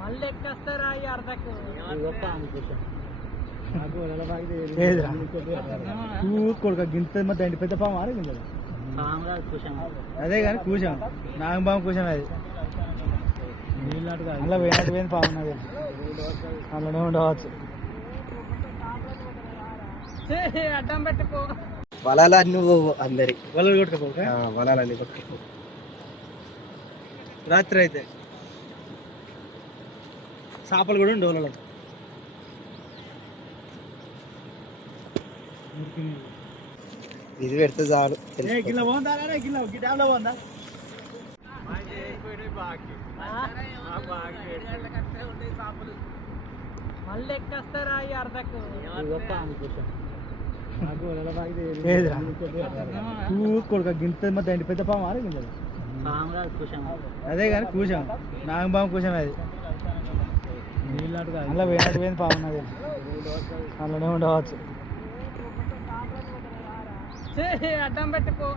మళ్ళీ ఎక్కేస్తారా ఈ అర్ధకు కొడుక గింత మధ్య పెద్ద పాము ఆరేగింది అదే కానీ కూసాం నాగపాము కూసాం అది అలా వేనట్టు పోయింది పాము ఉన్నది అలానే ఉండవచ్చు అడ్డం పెట్టుకో వలాలన్నీ అందరికి వలలు కొట్టుకపోక వలాలన్నీ కొట్టుకో రాత్రి అయితే చేపలు కూడా ఉండే వలలో ఇది పెడితే చాలు గిల్ల పోందా గిల్ల గిడ్డాలో పోందా మళ్ళీ ఎక్కేస్తారా ఈ అర్ధకు కొడుక గింత మధ్య పెద్ద పాము ఆరేగింది అదే కానీ కూసాం నాగపాము కూసాం అది అలా వేనట్టు పోయింది పాము ఉన్నది అలానే ఉండవచ్చు అడ్డం పెట్టుకో